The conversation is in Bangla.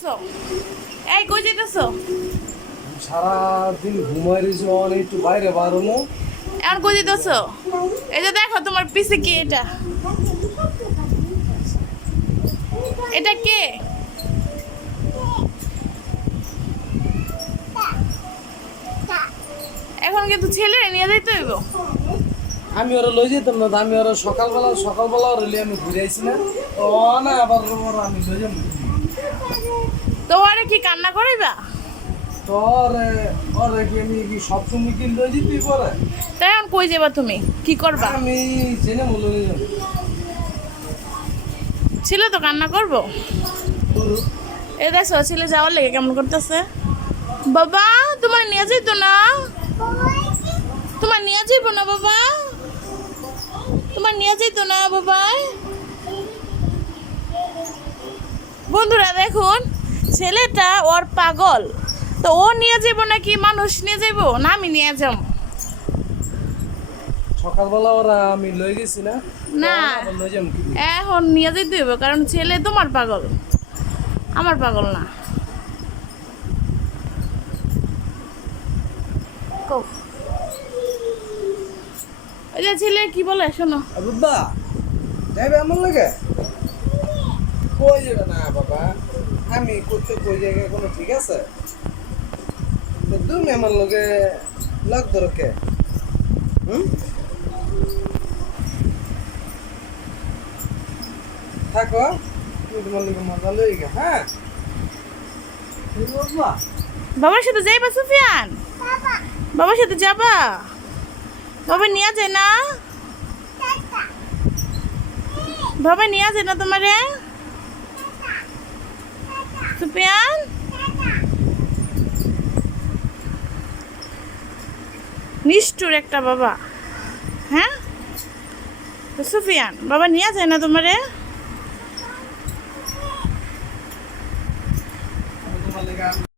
এই কই যেতেছো সারাদিন ঘুমাই রয়েছে অনেক একটু বাইরে বাড়ানো এখন কই যেতেছো এই যে দেখো তোমার পিছে কে এটা? এটা কে? এখন কিন্তু ছেলে নিয়ে যাইতে হইব। আমি ওরা লই যেতাম না আমি ওরা সকালবেলা সকালবেলা ওরা আমি ঘুরে আইছি না। ও না আবার আমি লই যাব কি কান্না করাইবা তোর ওরে কি আমি কি সবসময় কি লই যেতে পরে তাই এখন কই যাবা তুমি? কি করবা? আমি জেনে নিয়ে যাব। ছেলে তো কান্না করব। এ দেখো ছেলে যাওয়ার লেগে কেমন করতেছে? বাবা তোমার নিয়ে যাইতো না? তোমার নিয়ে যাইবো না বাবা? তোমার নিয়ে যাইতো না বাবা? বন্ধুরা দেখুন ছেলেটা ওর পাগল। তো ও নিয়ে যাব নাকি মানুষ নিয়ে যাব? না আমি নিয়ে যাব। সকালবেলা ওরা আমি লই গেছি না? না এখন নিয়ে যেতে হবে কারণ ছেলে তোমার পাগল। আমার পাগল না। ওই যে ছেলে কি বলে শোনো। বুদ্ধা যাইবে আমার লাগে? কই যাবে না বাবা? আমি করতে কই জায়গায় কোনো ঠিক আছে? তো তুমি আমার লগে লগ ধরকে হুম? থাকো। তুমি তোমার লগে মজা লই গে হ্যাঁ? বাবার সাথে যাইবা সুফিয়ান? বাবার সাথে যাবা? বাবা নিয়ে যায় না? বাবা নিয়ে যায় না তোমারে? সুফিয়ান নিষ্ঠুর একটা বাবা। হ্যাঁ? সুফিয়ান বাবা নিয়ে যায় না তোমারে?